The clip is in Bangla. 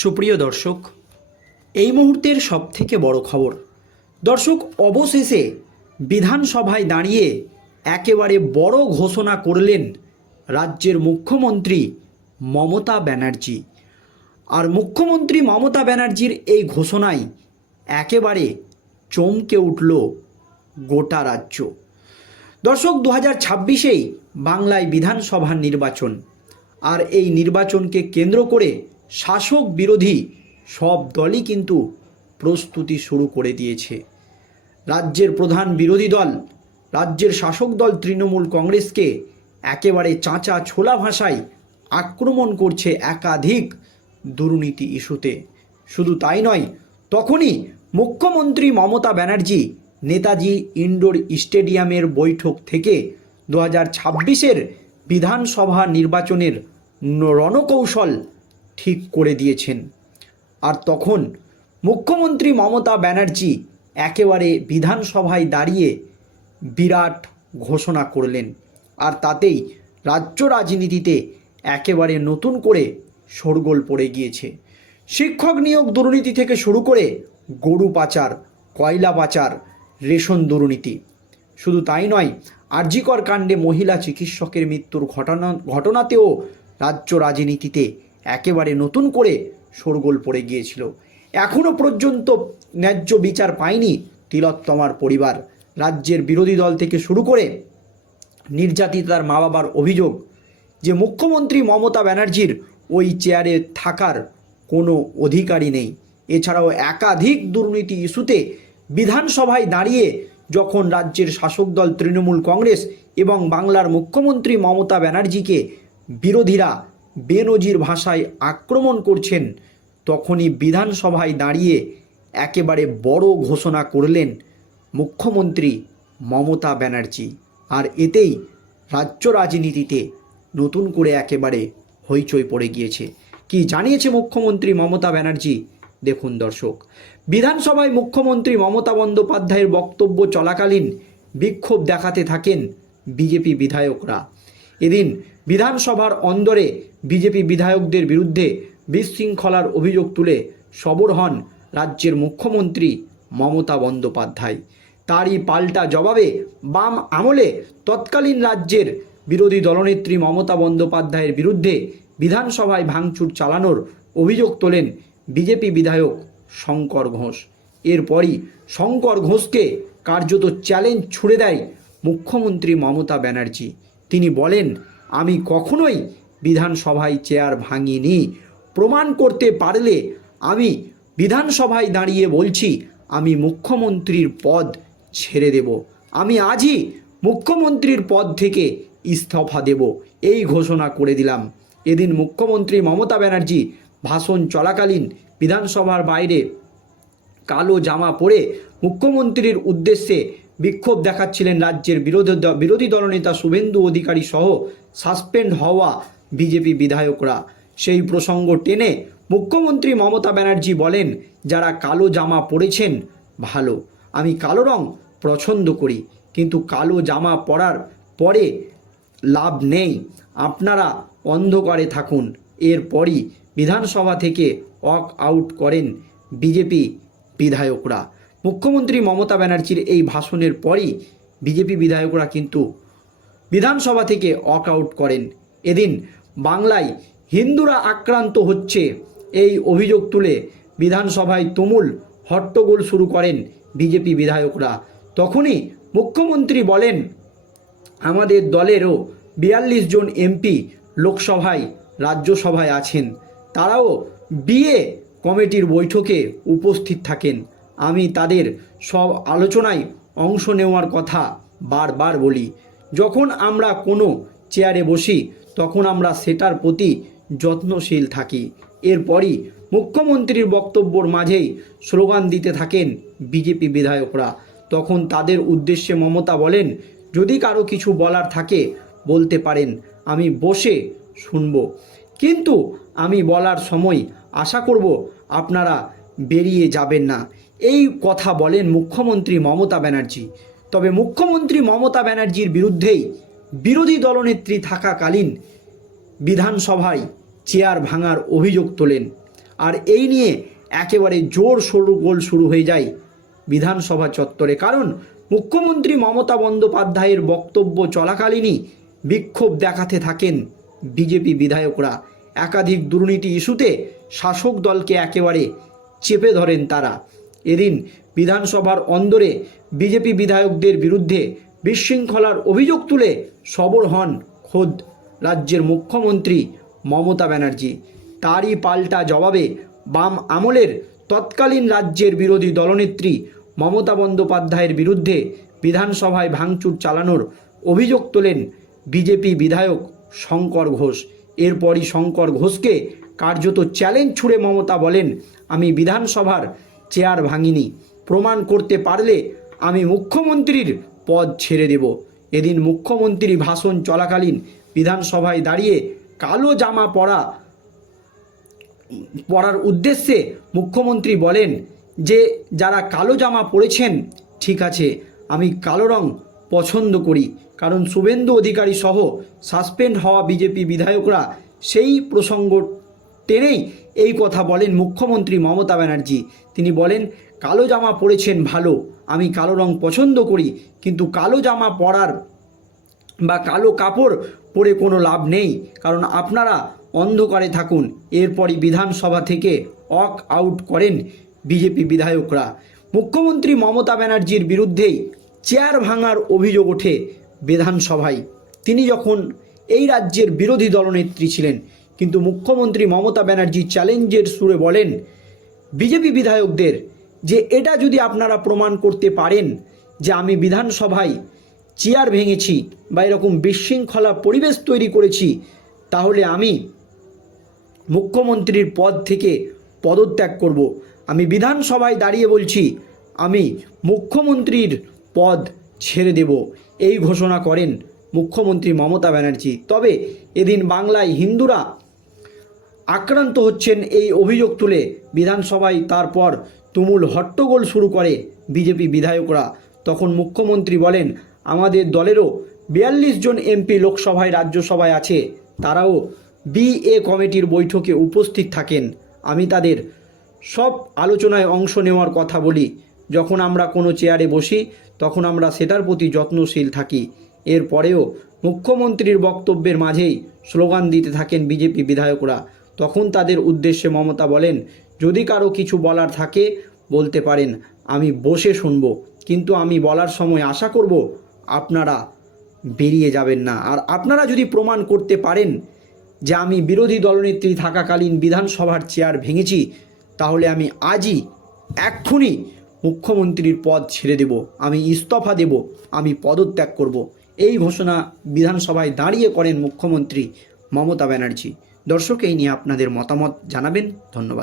সুপ্রিয় দর্শক, এই মুহূর্তের সবথেকে বড় খবর, দর্শক অবশেষে বিধানসভায় দাঁড়িয়ে একেবারে বড় ঘোষণা করলেন রাজ্যের মুখ্যমন্ত্রী মমতা ব্যানার্জি। আর মুখ্যমন্ত্রী মমতা ব্যানার্জির এই ঘোষণায় একেবারে চমকে উঠল গোটা রাজ্য। দর্শক, দু হাজার ছাব্বিশেই বাংলায় বিধানসভার নির্বাচন, আর এই নির্বাচনকে কেন্দ্র করে শাসক বিরোধী সব দলই কিন্তু প্রস্তুতি শুরু করে দিয়েছে। রাজ্যের প্রধান বিরোধী দল, রাজ্যের শাসক দল তৃণমূল কংগ্রেসকে একেবারে চাঁচা ছোলা ভাষায় আক্রমণ করছে একাধিক দুর্নীতি ইস্যুতে। শুধু তাই নয়, তখনই মুখ্যমন্ত্রী মমতা ব্যানার্জি নেতাজি ইনডোর স্টেডিয়ামের বৈঠক থেকে দু হাজার বিধানসভা নির্বাচনের রণকৌশল ঠিক করে দিয়েছেন। আর তখন মুখ্যমন্ত্রী মমতা ব্যানার্জি একেবারে বিধানসভায় দাঁড়িয়ে বিরাট ঘোষণা করলেন। আর তাতেই রাজ্য রাজনীতিতে একেবারে নতুন করে শোরগোল পড়ে গিয়েছে। শিক্ষক নিয়োগ দুর্নীতি থেকে শুরু করে গরু পাচার, কয়লা পাচার, রেশন দুর্নীতি। শুধু তাই নয়, আরজিকর কাণ্ডে মহিলা চিকিৎসকের মৃত্যুর ঘটনা, ঘটনাতেও রাজ্য রাজনীতিতে একেবারে নতুন করে শোরগোল পড়ে গিয়েছিল। এখনও পর্যন্ত ন্যায্য বিচার পায়নি তিলোত্তমার পরিবার। রাজ্যের বিরোধী দল থেকে শুরু করে নির্যাতিতার মা বাবার অভিযোগ যে মুখ্যমন্ত্রী মমতা ব্যানার্জির ওই চেয়ারে থাকার কোনো অধিকারই নেই। এছাড়াও একাধিক দুর্নীতি ইস্যুতে বিধানসভায় দাঁড়িয়ে যখন রাজ্যের শাসক দল তৃণমূল কংগ্রেস এবং বাংলার মুখ্যমন্ত্রী মমতা ব্যানার্জিকে বিরোধীরা বেনজির ভাষায় আক্রমণ করছেন, তখনই বিধানসভায় দাঁড়িয়ে একেবারে বড় ঘোষণা করলেন মুখ্যমন্ত্রী মমতা ব্যানার্জি। আর এতেই রাজ্য রাজনীতিতে নতুন করে একেবারে হইচই পড়ে গিয়েছে। কি জানিয়েছে মুখ্যমন্ত্রী মমতা ব্যানার্জি? দেখুন দর্শক, বিধানসভায় মুখ্যমন্ত্রী মমতা বন্দ্যোপাধ্যায়ের বক্তব্য চলাকালীন বিক্ষোভ দেখাতে থাকেন বিজেপি বিধায়করা। এদিন বিধানসভার অন্দরে বিজেপি বিধায়কদের বিরুদ্ধে বিশৃঙ্খলার অভিযোগ তুলে সবর হন রাজ্যের মুখ্যমন্ত্রী মমতা বন্দ্যোপাধ্যায়। তারই পাল্টা জবাবে বাম আমলে তৎকালীন রাজ্যের বিরোধী দলনেত্রী মমতা বন্দ্যোপাধ্যায়ের বিরুদ্ধে বিধানসভায় ভাঙচুর চালানোর অভিযোগ তোলেন বিজেপি বিধায়ক শঙ্কর ঘোষ। এরপরই শঙ্কর ঘোষকে কার্যত চ্যালেঞ্জ ছুড়ে দেয় মুখ্যমন্ত্রী মমতা ব্যানার্জি। তিনি বলেন আমি কখনোই বিধানসভায় চেয়ার ভাঙিনি। প্রমাণ করতে পারলে আমি বিধানসভায় দাঁড়িয়ে বলছি, আমি মুখ্যমন্ত্রীর পদ ছেড়ে দেব। আমি আজই মুখ্যমন্ত্রীর পদ থেকে ইস্তফা দেব। এই ঘোষণা করে দিলাম। এদিন মুখ্যমন্ত্রী মমতা ব্যানার্জি ভাষণ চলাকালীন বিধানসভার বাইরে কালো জামা পরে মুখ্যমন্ত্রীর উদ্দেশ্যে বিক্ষোভ দেখাচ্ছিলেন রাজ্যের বিরোধী বিরোধী দলনেতা শুভেন্দু অধিকারী সহ সাসপেন্ড হওয়া বিজেপি বিধায়করা। সেই প্রসঙ্গ টেনে মুখ্যমন্ত্রী মমতা ব্যানার্জি বলেন, যারা কালো জামা পরেছেন, ভালো। আমি কালো রং পছন্দ করি, কিন্তু কালো জামা পরার পরে লাভ নেই। আপনারা অন্ধকারে থাকুন। এরপরই বিধানসভা থেকে ওয়াক আউট করেন বিজেপি বিধায়করা। মুখ্যমন্ত্রী মমতা ব্যানার্জির এই ভাষণের পরই বিজেপি বিধায়করা কিন্তু বিধানসভা থেকে ওয়াক আউট করেন। এদিন বাংলায় হিন্দুরা আক্রান্ত হচ্ছে এই অভিযোগ তুলে বিধানসভায় তুমুল হট্টগোল শুরু করেন বিজেপি বিধায়করা। তখনই মুখ্যমন্ত্রী বলেন, আমাদের দলেরও বিয়াল্লিশ জন এমপি লোকসভায়, রাজ্যসভায় আছেন। তারাও বিয়ে কমিটির বৈঠকে উপস্থিত থাকেন। আমি তাদের সব আলোচনায় অংশ নেওয়ার কথা বারবার বলি। যখন আমরা কোনো চেয়ারে বসি, তখন আমরা সেটার প্রতি যত্নশীল থাকি। এরপরই মুখ্যমন্ত্রীর বক্তব্যর মাঝেই স্লোগান দিতে থাকেন বিজেপি বিধায়করা। তখন তাদের উদ্দেশ্যে মমতা বলেন, যদি কারও কিছু বলার থাকে, বলতে পারেন, আমি বসে শুনব। কিন্তু আমি বলার সময় আশা করব আপনারা বেরিয়ে যাবেন না। এই কথা বলেন মুখ্যমন্ত্রী মমতা ব্যানার্জি। তবে মুখ্যমন্ত্রী মমতা ব্যানার্জির বিরুদ্ধেই বিরোধী দলনেত্রী থাকাকালীন বিধানসভায় চেয়ার ভাঙার অভিযোগ তোলেন। আর এই নিয়ে একেবারে জোর সরু গোল শুরু হয়ে যায় বিধানসভা চত্বরে। কারণ মুখ্যমন্ত্রী মমতা বন্দ্যোপাধ্যায়ের বক্তব্য চলাকালীনই বিক্ষোভ দেখাতে থাকেন বিজেপি বিধায়করা। একাধিক দুর্নীতি ইস্যুতে শাসক দলকে একেবারে চেপে ধরেন তারা। এদিন বিধানসভার অন্দরে বিজেপি বিধায়কদের বিরুদ্ধে বিশৃঙ্খলার অভিযোগ তুলে সবর হন খোদ রাজ্যের মুখ্যমন্ত্রী মমতা ব্যানার্জি। তারই পাল্টা জবাবে বাম আমলের তৎকালীন রাজ্যের বিরোধী দলনেত্রী মমতা বন্দ্যোপাধ্যায়ের বিরুদ্ধে বিধানসভায় ভাঙচুর চালানোর অভিযোগ তোলেন বিজেপি বিধায়ক শঙ্কর ঘোষ। এরপরই শঙ্কর ঘোষকে কার্যত চ্যালেঞ্জ ছুড়ে মমতা বলেন, আমি বিধানসভার চেয়ার ভাঙিনি। প্রমাণ করতে পারলে আমি মুখ্যমন্ত্রীর পদ ছেড়ে দেব। এদিন মুখ্যমন্ত্রী ভাষণ চলাকালীন বিধানসভায় দাঁড়িয়ে কালো জামা পরা পড়ার উদ্দেশ্যে মুখ্যমন্ত্রী বলেন যে, যারা কালো জামা পরেছেন, ঠিক আছে, আমি কালো রং পছন্দ করি। কারণ শুভেন্দু অধিকারী সহ সাসপেন্ড হওয়া বিজেপি বিধায়করা সেই প্রসঙ্গ টেনেই এই কথা বলেন মুখ্যমন্ত্রী মমতা ব্যানার্জি। তিনি বলেন, কালো জামা পরেছেন ভালো, আমি কালো রং পছন্দ করি, কিন্তু কালো জামা পরার বা কালো কাপড় পরে কোনো লাভ নেই, কারণ আপনারা অন্ধকারে থাকুন। এরপরই বিধানসভা থেকে অক আউট করেন বিজেপি বিধায়করা। মুখ্যমন্ত্রী মমতা ব্যানার্জির বিরুদ্ধেই চেয়ার ভাঙার অভিযোগ ওঠে বিধানসভায়। তিনি যখন এই রাজ্যের বিরোধী দলনেত্রী ছিলেন কিন্তু মুখ্যমন্ত্রী মমতা ব্যানার্জি চ্যালেঞ্জের সুরে বলেন, বিজেপি বিধায়কদের, যে এটা যদি আপনারা প্রমাণ করতে পারেন যে আমি বিধানসভায় চেয়ার ভেঙেছি বা এরকম বিশৃঙ্খলা পরিবেশ তৈরি করেছি, তাহলে আমি মুখ্যমন্ত্রীর পদ থেকে পদত্যাগ করব। আমি বিধানসভায় দাঁড়িয়ে বলছি, আমি মুখ্যমন্ত্রীর পদ ছেড়ে দেব। এই ঘোষণা করেন মুখ্যমন্ত্রী মমতা ব্যানার্জি। তবে এদিন বাংলায় হিন্দুরা আক্রান্ত হচ্ছেন এই অভিযোগ তুলে বিধানসভায় তারপর তুমুল হট্টগোল শুরু করে বিজেপি বিধায়করা। তখন মুখ্যমন্ত্রী বলেন, আমাদের দলেরও বিয়াল্লিশ জন এমপি লোকসভায়, রাজ্যসভায় আছে। তারাও বিএ কমিটির বৈঠকে উপস্থিত থাকেন। আমি তাদের সব আলোচনায় অংশ নেওয়ার কথা বলি। যখন আমরা কোনো চেয়ারে বসি, তখন আমরা সেটার প্রতি যত্নশীল থাকি। এরপরেও মুখ্যমন্ত্রীর বক্তব্যের মাঝেই স্লোগান দিতে থাকেন বিজেপি বিধায়করা। তখন তাদের উদ্দেশ্যে মমতা বলেন, যদি কারও কিছু বলার থাকে, বলতে পারেন, আমি বসে শুনব। কিন্তু আমি বলার সময় আশা করব, আপনারা বেরিয়ে যাবেন না। আর আপনারা যদি প্রমাণ করতে পারেন যে আমি বিরোধী দলনেত্রী থাকাকালীন বিধানসভার চেয়ার ভেঙেছি, তাহলে আমি আজই এক্ষুনি মুখ্যমন্ত্রীর পদ ছেড়ে দেব। আমি ইস্তফা দেব, আমি পদত্যাগ করব। এই ঘোষণা বিধানসভায় দাঁড়িয়ে করেন মুখ্যমন্ত্রী মমতা ব্যানার্জি। দর্শক এই নিয়ে আপনাদের মতামত জানাবেন। ধন্যবাদ।